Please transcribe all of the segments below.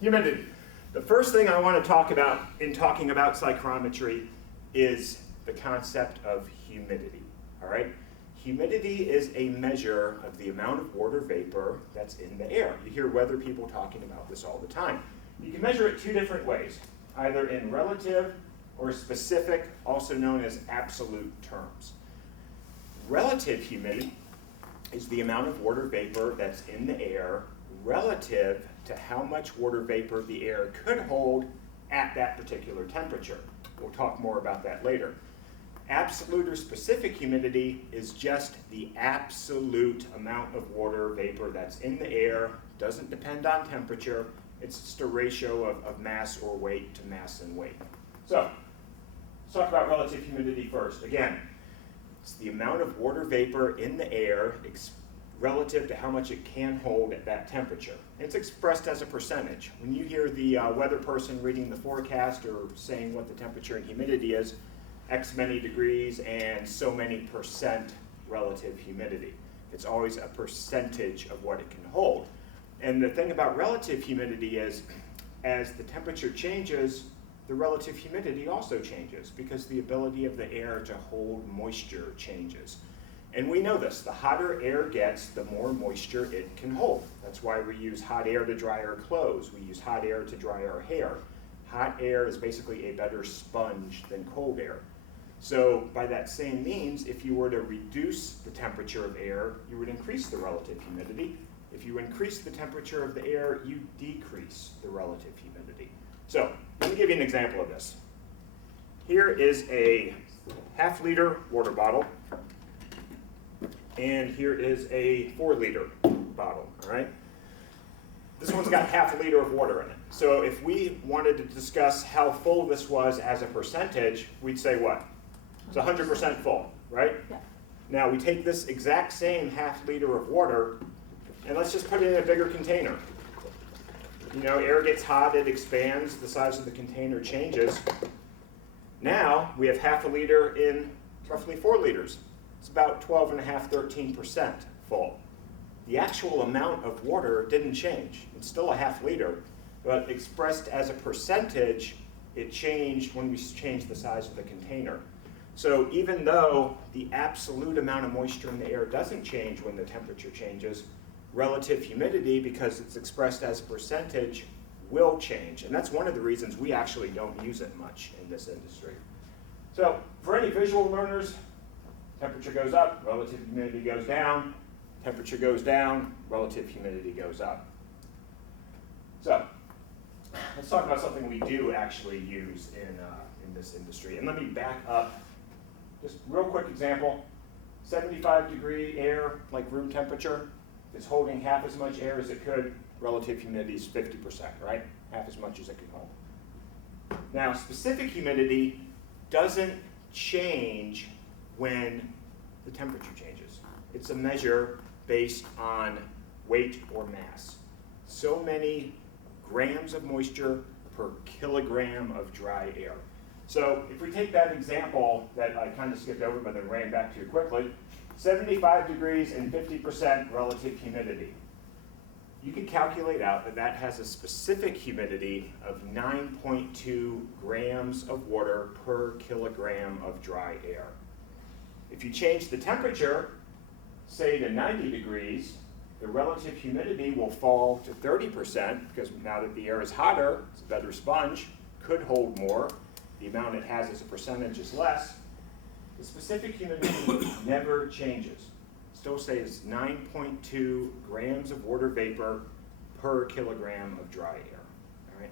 Humidity. The first thing I want to talk about in talking about psychrometry is the concept of humidity, all right? Humidity is a measure of the amount of water vapor that's in the air. You hear weather people talking about this all the time. You can measure it two different ways, either in relative or specific, also known as absolute terms. Relative humidity is the amount of water vapor that's in the air relative to how much water vapor the air could hold at that particular temperature. We'll talk more about that later. Absolute or specific humidity is just the absolute amount of water vapor that's in the air, doesn't depend on temperature, it's just a ratio of mass or weight to mass and weight. So, let's talk about relative humidity first. Again, it's the amount of water vapor in the air relative to how much it can hold at that temperature. It's expressed as a percentage. When you hear the weather person reading the forecast or saying what the temperature and humidity is, X many degrees and so many percent relative humidity. It's always a percentage of what it can hold. And the thing about relative humidity is, as the temperature changes, the relative humidity also changes because the ability of the air to hold moisture changes. And we know this, the hotter air gets, the more moisture it can hold. That's why we use hot air to dry our clothes. We use hot air to dry our hair. Hot air is basically a better sponge than cold air. So by that same means, if you were to reduce the temperature of air, you would increase the relative humidity. If you increase the temperature of the air, you decrease the relative humidity. So let me give you an example of this. Here is a half-liter water bottle. And here is a 4-liter bottle, all right? This one's got half a liter of water in it. So if we wanted to discuss how full this was as a percentage, we'd say what? It's 100% full, right? Yeah. Now we take this exact same half liter of water and let's just put it in a bigger container. You know, air gets hot, it expands, the size of the container changes. Now we have half a liter in roughly 4 liters. It's about 12.5%, 13% full. The actual amount of water didn't change. It's still a half liter, but expressed as a percentage, it changed when we changed the size of the container. So even though the absolute amount of moisture in the air doesn't change when the temperature changes, relative humidity, because it's expressed as a percentage, will change. And that's one of the reasons we actually don't use it much in this industry. So for any visual learners, temperature goes up, relative humidity goes down. Temperature goes down, relative humidity goes up. So let's talk about something we do actually use in this industry. And let me back up. Just real quick example. 75-degree air, like room temperature, is holding half as much air as it could. Relative humidity is 50%, right? Half as much as it can hold. Now, specific humidity doesn't change when the temperature changes. It's a measure based on weight or mass. So many grams of moisture per kilogram of dry air. So if we take that example that I kind of skipped over but then ran back to quickly, 75 degrees and 50% relative humidity. You can calculate out that that has a specific humidity of 9.2 grams of water per kilogram of dry air. If you change the temperature, say to 90 degrees, the relative humidity will fall to 30% because now that the air is hotter, it's a better sponge, could hold more. The amount it has as a percentage is less. The specific humidity never changes. Still stays 9.2 grams of water vapor per kilogram of dry air. All right.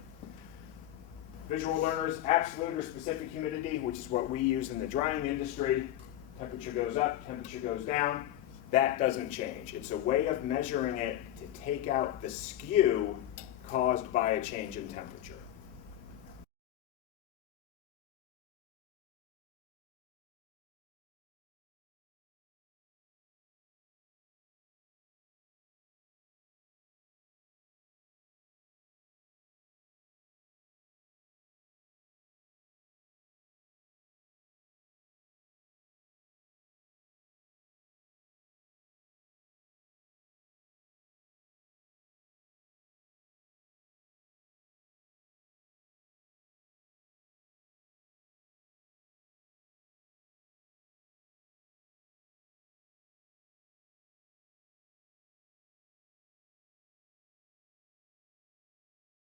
Visual learners, absolute or specific humidity, which is what we use in the drying industry. Temperature goes up, temperature goes down. That doesn't change. It's a way of measuring it to take out the skew caused by a change in temperature.